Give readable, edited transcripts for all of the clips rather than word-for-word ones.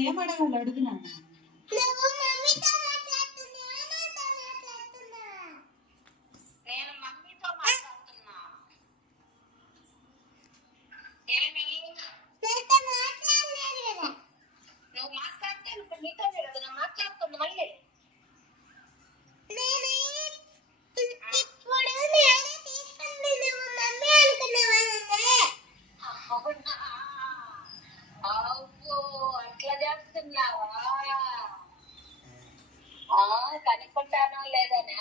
ఏం అడగాలి అడుగునా? నేను మమ్మీతో మాట్లాడుతున్నా. ఏమి నువ్వు మాట్లాడితే ఇప్పుడు నీతోనే కదా నేను మాట్లాడుతున్నా. మళ్ళీ అట్లా చేస్తున్నావా? కనుక్కుంటానో లేదనా?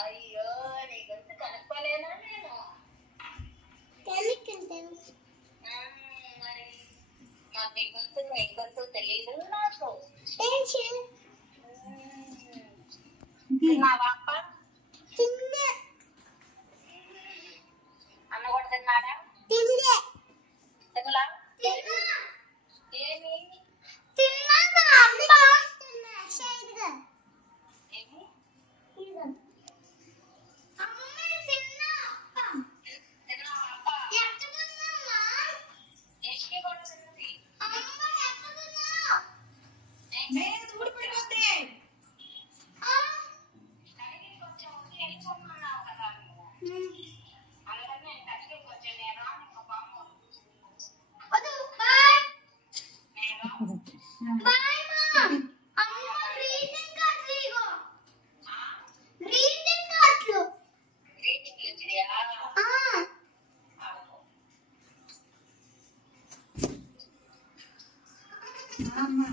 అయ్యో నీ గొంతు కనుక్కోలేనా నేను? మరి నాకు నీ గొంతు తెలీదు నాకు. తిన్నావా అప్ప? అన్న కూడా తిన్నాడా? తినలా? ఏమి అమ్మా